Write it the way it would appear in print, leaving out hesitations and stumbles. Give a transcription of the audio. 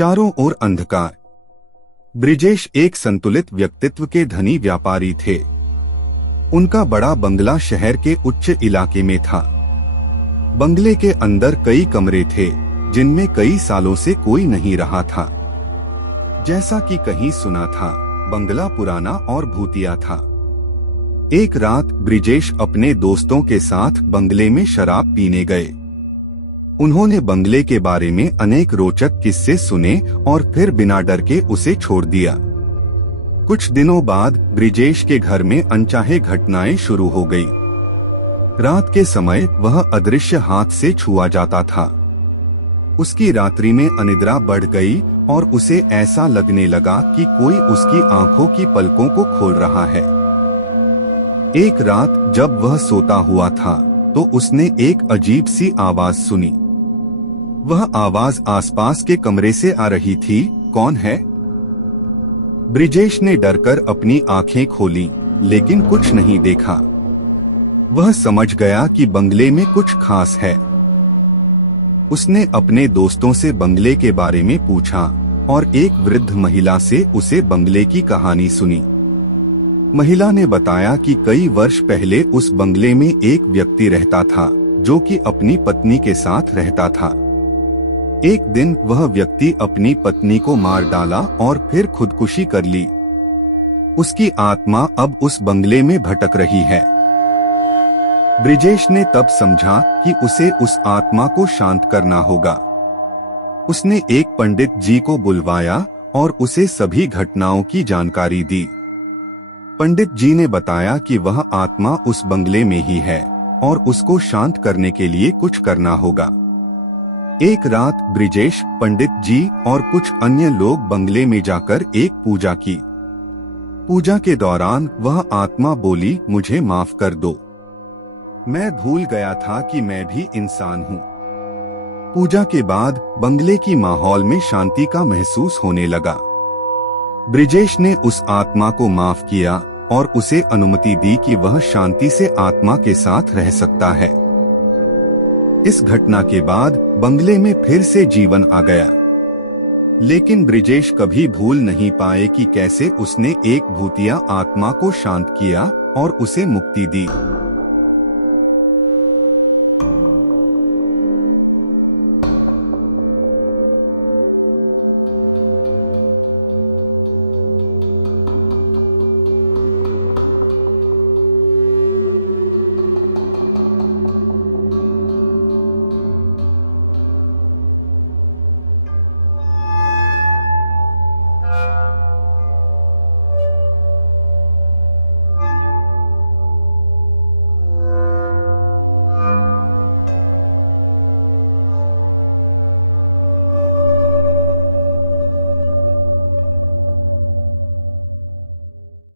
चारों ओर अंधकार। ब्रिजेश एक संतुलित व्यक्तित्व के धनी व्यापारी थे। उनका बड़ा बंगला शहर के उच्च इलाके में था। बंगले के अंदर कई कमरे थे जिनमें कई सालों से कोई नहीं रहा था। जैसा कि कहीं सुना था, बंगला पुराना और भूतिया था। एक रात ब्रिजेश अपने दोस्तों के साथ बंगले में शराब पीने गए। उन्होंने बंगले के बारे में अनेक रोचक किस्से सुने और फिर बिना डर के उसे छोड़ दिया। कुछ दिनों बाद ब्रिजेश के घर में अनचाहे घटनाएं शुरू हो गई। रात के समय वह अदृश्य हाथ से छुआ जाता था। उसकी रात्रि में अनिद्रा बढ़ गई और उसे ऐसा लगने लगा कि कोई उसकी आंखों की पलकों को खोल रहा है। एक रात जब वह सोता हुआ था तो उसने एक अजीब सी आवाज सुनी। वह आवाज आसपास के कमरे से आ रही थी। कौन है? ब्रिजेश ने डरकर अपनी आंखें खोली, लेकिन कुछ नहीं देखा। वह समझ गया कि बंगले में कुछ खास है। उसने अपने दोस्तों से बंगले के बारे में पूछा और एक वृद्ध महिला से उसे बंगले की कहानी सुनी। महिला ने बताया कि कई वर्ष पहले उस बंगले में एक व्यक्ति रहता था जो कि अपनी पत्नी के साथ रहता था। एक दिन वह व्यक्ति अपनी पत्नी को मार डाला और फिर खुदकुशी कर ली। उसकी आत्मा अब उस बंगले में भटक रही है। ब्रिजेश ने तब समझा कि उसे उस आत्मा को शांत करना होगा। उसने एक पंडित जी को बुलवाया और उसे सभी घटनाओं की जानकारी दी। पंडित जी ने बताया कि वह आत्मा उस बंगले में ही है और उसको शांत करने के लिए कुछ करना होगा। एक रात ब्रिजेश, पंडित जी और कुछ अन्य लोग बंगले में जाकर एक पूजा की। पूजा के दौरान वह आत्मा बोली, मुझे माफ कर दो, मैं भूल गया था कि मैं भी इंसान हूँ। पूजा के बाद बंगले की माहौल में शांति का महसूस होने लगा। ब्रिजेश ने उस आत्मा को माफ किया और उसे अनुमति दी कि वह शांति से आत्मा के साथ रह सकता है। इस घटना के बाद बंगले में फिर से जीवन आ गया। लेकिन ब्रिजेश कभी भूल नहीं पाए कि कैसे उसने एक भूतिया आत्मा को शांत किया और उसे मुक्ति दी।